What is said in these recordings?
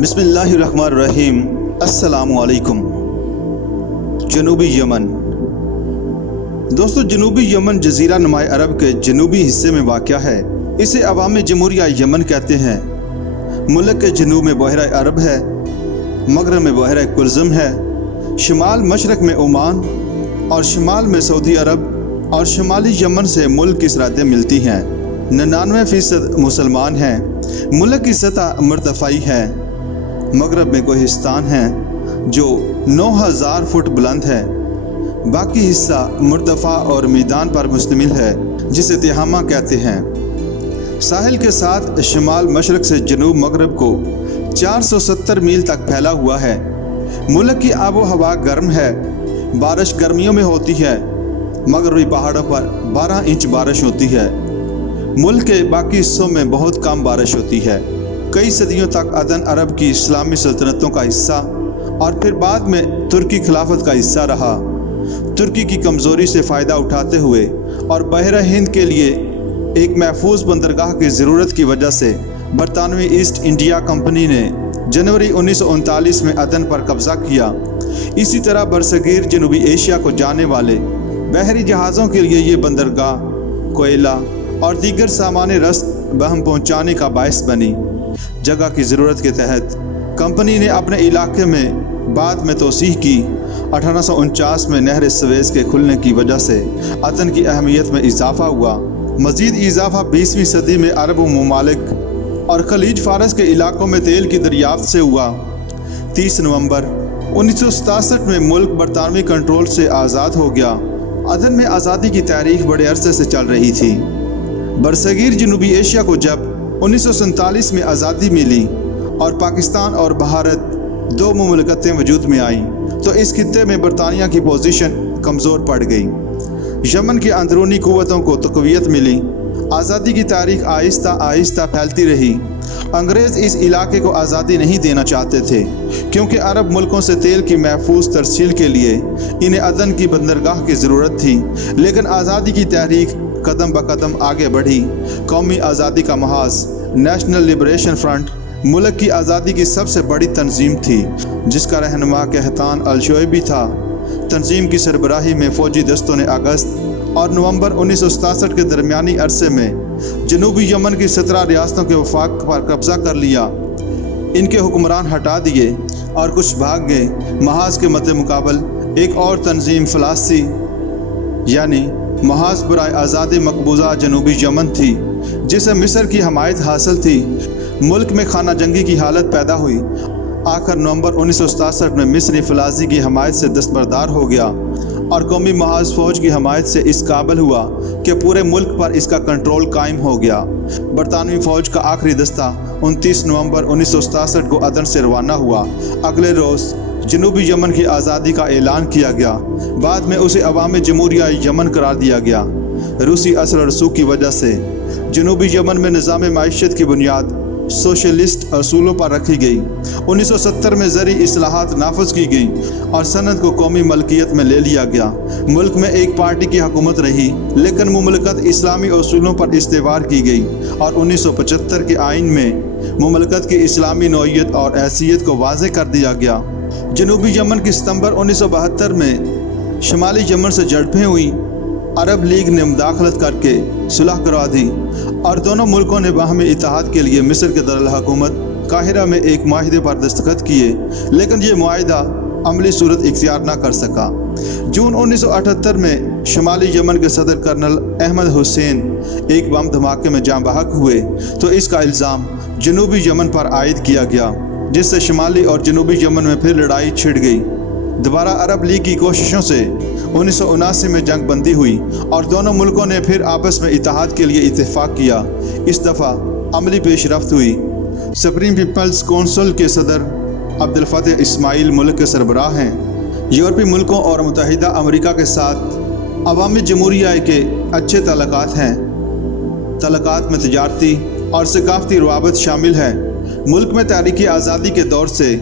बिस्मिल्लाहिर्रहमानिर्रहीम। अस्सलामुअलैकुम। जनूबी यमन। दोस्तों, जनूबी यमन जज़ीरा नुमा अरब के जनूबी हिस्से में वाक़या है। इसे अवामी जमहूरिया यमन कहते हैं। मुल्क के जनूब में बहरा अरब है, मगरब में बहरा कुलज़म है, शुमाल मशरक़ में ओमान और शुमाल में सऊदी अरब और शुमाली यमन से मुल्क की सरहदें मिलती हैं। 99% मुसलमान हैं। मुल्क की सतह मरतफ़ाई है। मगरब में कोहिस्तान है जो 9000 फुट बुलंद है। बाकी हिस्सा मुर्तफ़ा और मैदान पर मुश्तमिल है जिसे तिहामा कहते हैं। साहिल के साथ शुमाल मशरक़ से जनूब मगरब को 470 मील तक फैला हुआ है। मुल्क की आबो हवा गर्म है। बारिश गर्मियों में होती है। मगरबी पहाड़ों पर 12 इंच बारिश होती है। मुल्क के बाकी हिस्सों में बहुत कम बारिश होती है। कई सदियों तक अदन अरब की इस्लामी सल्तनतों का हिस्सा और फिर बाद में तुर्की खिलाफत का हिस्सा रहा। तुर्की की कमज़ोरी से फ़ायदा उठाते हुए और बहरा हिंद के लिए एक महफूज बंदरगाह की ज़रूरत की वजह से बरतानवी ईस्ट इंडिया कंपनी ने जनवरी 1939 में अदन पर कब्ज़ा किया। इसी तरह बरसगीर जनूबी एशिया को जाने वाले बहरी जहाज़ों के लिए ये बंदरगाह कोयला और दीगर सामान रस्त बहम पहुँचाने का बायस बनी। जगह की ज़रूरत के तहत कंपनी ने अपने इलाके में बाद में तोसीह की। 1849 में नहर सवेज़ के खुलने की वजह से अदन की अहमियत में इजाफ़ा हुआ। मज़ीद इजाफ़ा 20वीं सदी में अरब ममालिक और खलीज फ़ारस के इलाकों में तेल की दरियाफ्त से हुआ। 30 नवंबर 1967 में मुल्क बरतानवी कंट्रोल से आज़ाद हो गया। अदन में आज़ादी की तारीख बड़े अरसे से चल रही थी। बरसगीर जनूबी एशिया को जब 1947 में आज़ादी मिली और पाकिस्तान और भारत दो मुमलकतें वजूद में आईं तो इस खित्ते में बरतानिया की पोजीशन कमज़ोर पड़ गई। यमन की अंदरूनी क़ुव्वतों को तक़वियत मिली। आज़ादी की तारीख आहिस्ता आहिस्ता फैलती रही। अंग्रेज़ इस इलाके को आज़ादी नहीं देना चाहते थे क्योंकि अरब मुल्कों से तेल की महफूज तरसील के लिए इन्हें अदन की बंदरगाह की ज़रूरत थी। लेकिन आज़ादी की तहरीक कदम ब कदम आगे बढ़ी। कौमी आज़ादी का महाज नेशनल लिबरेशन फ्रंट मुल्क की आज़ादी की सबसे बड़ी तंजीम थी जिसका रहनुमा कहतान अल-शुएबी था। तंजीम की सरबराही में फ़ौजी दस्तों ने अगस्त और नवंबर 1967 के दरमियानी अरसे में जनूबी यमन की 17 रियासतों के वफाक पर कब्ज़ा कर लिया। इनके हुक्मरान हटा दिए और कुछ भाग गए। महाज के मद्दे मुकाबल एक और तंजीम फ़लासी यानी महाज बराए आज़ादी मकबूजा जनूबी यमन थी जिसे मिस्र की हमायत हासिल थी। मुल्क में खाना जंगी की हालत पैदा हुई। आखिर नवंबर 1967 में मिस्री फ़लासी की हमायत से दस्तबरदार हो गया और कौमी महाज फ़ौज की हमायत से इस काबिल हुआ कि पूरे मुल्क पर इसका कंट्रोल कायम हो गया। बरतानवी फ़ौज का आखिरी दस्ता 29 नवंबर 1967 को अदन से रवाना हुआ। अगले रोज़ जनूबी यमन की आज़ादी का ऐलान किया गया। बाद में उसे अवामी जमहूरिया यमन करार दिया गया। रूसी असर रसूख की वजह से जनूबी यमन में निज़ाम माईशत की बुनियाद सोशलिस्ट असूलों पर रखी गई। 1970 में ज़री इस्लाहात नाफज की गई और सनद को कौमी मलकियत में ले लिया गया। मुल्क में एक पार्टी की हुकूमत रही लेकिन मुमलकत इस्लामी असूलों पर इस्तेवार की गई और 1975 के आइन में मुमलकत की इस्लामी नौइयत और हैसियत को वाज़ेह कर दिया गया। जनूबी यमन की सितंबर 1972 में शुमाली यमन से झड़पें हुई। अरब लीग ने मुदाखलत करके सुलह करवा दी और दोनों मुल्कों ने बाहमी इत्तेहाद के लिए मिस्र के दारुल हुकूमत काहिरा में एक माहिदे पर दस्तखत किए, लेकिन ये मुआहिदा अमली सूरत इख्तियार न कर सका। जून 1978 में शुमाली यमन के सदर कर्नल अहमद हुसैन एक बम धमाके में जाँ बहक हुए तो इसका इल्ज़ाम जनूबी यमन पर आयद किया गया जिससे शुमाली और जनूबी यमन में फिर लड़ाई छिड़ गई। दोबारा अरब लीग की कोशिशों से 1979 में जंग बंदी हुई और दोनों मुल्कों ने फिर आपस में इत्तेहाद के लिए इत्तेफाक किया। इस दफ़ा अमली पेशरफ्त हुई। सुप्रीम पीपल्स कौंसिल के सदर अब्दुल फतेह इस्माइल मुल्क के सरबराह हैं। यूरोपीय मुल्कों और मुत्तहिदा अमेरिका के साथ अवामी जमहूरिया के अच्छे ताल्लुकात हैं। ताल्लुकात में तजारती और सकाफती रवाबत शामिल है। मुल्क में तारीख़ी आज़ादी के दौर से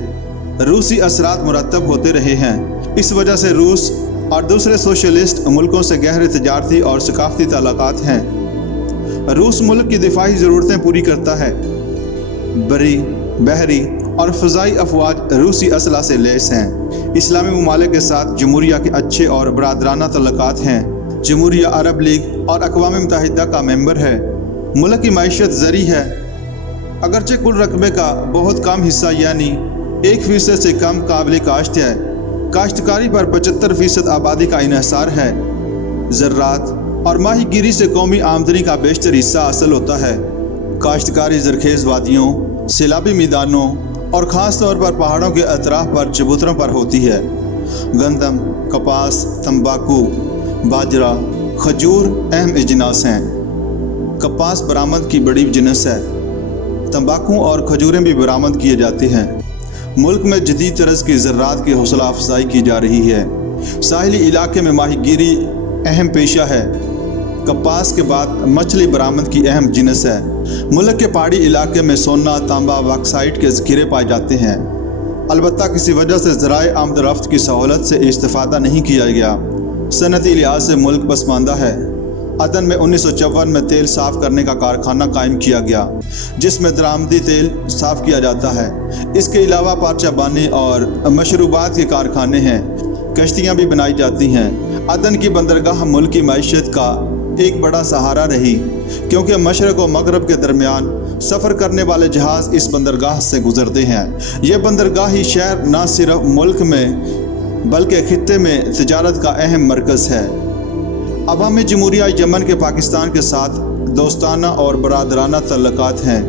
रूसी असरात मुरतब होते रहे हैं। इस वजह से रूस और दूसरे सोशलिस्ट मुल्कों से गहरे तजारती और सकाफती ताल्लुकात हैं। रूस मुल्क की दिफाई ज़रूरतें पूरी करता है। बरी, बहरी اور فضائی افواج روسی اسلحہ سے لیس ہیں۔ اسلامی ممالک کے ساتھ جمہوریہ کے اچھے اور برادرانہ تعلقات ہیں۔ جمہوریہ عرب لیگ اور اقوام متحدہ کا ممبر ہے۔ ملک کی معیشت زرعی ہے، اگرچہ کل رقبے کا بہت کم حصہ یعنی 1% سے کم قابل کاشت ہے۔ کاشتکاری پر 75% آبادی کا انحصار ہے۔ زراعت اور ماہی گیری سے قومی آمدنی کا بیشتر حصہ حاصل ہوتا ہے۔ کاشتکاری زرخیز وادیوں، سیلابی میدانوں اور خاص طور پر پہاڑوں کے اطراف پر چبوتروں پر ہوتی ہے۔ گندم، کپاس، تمباکو، باجرہ، کھجور اہم اجناس ہیں۔ کپاس برآمد کی بڑی جنس ہے۔ تمباکو اور کھجوریں بھی برآمد کیے جاتے ہیں۔ ملک میں جدید طرز کی زراعت کی حوصلہ افزائی کی جا رہی ہے۔ ساحلی علاقے میں ماہی گیری اہم پیشہ ہے۔ کپاس کے بعد مچھلی برآمد کی اہم جنس ہے۔ ملک کے پہاڑی علاقے میں سونا، تانبا، باکسائٹ کے ذخیرے پائے جاتے ہیں۔ البتہ کسی وجہ سے ذرائع آمد و رفت کی سہولت سے استفادہ نہیں کیا گیا۔ صنعتی لحاظ سے ملک پسماندہ ہے۔ عدن میں 1954 میں تیل صاف کرنے کا کارخانہ قائم کیا گیا، جس میں درآمدی تیل صاف کیا جاتا ہے۔ اس کے علاوہ پارچہ بانی اور مشروبات کے کارخانے ہیں۔ کشتیاں بھی بنائی جاتی ہیں۔ عدن کی بندرگاہ ملک کی معیشت کا ایک بڑا سہارا رہی، کیونکہ مشرق و مغرب کے درمیان سفر کرنے والے جہاز اس بندرگاہ سے گزرتے ہیں۔ یہ بندرگاہی شہر نہ صرف ملک میں بلکہ خطے میں تجارت کا اہم مرکز ہے۔ عوامی جمہوریہ یمن کے پاکستان کے ساتھ دوستانہ اور برادرانہ تعلقات ہیں۔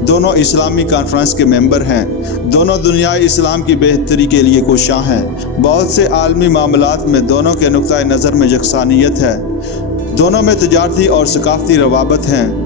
دونوں اسلامی کانفرنس کے ممبر ہیں۔ دونوں دنیائے اسلام کی بہتری کے لیے کوشاں ہیں۔ بہت سے عالمی معاملات میں دونوں کے نقطۂ نظر میں یکسانیت ہے۔ دونوں میں تجارتی اور ثقافتی روابط ہیں۔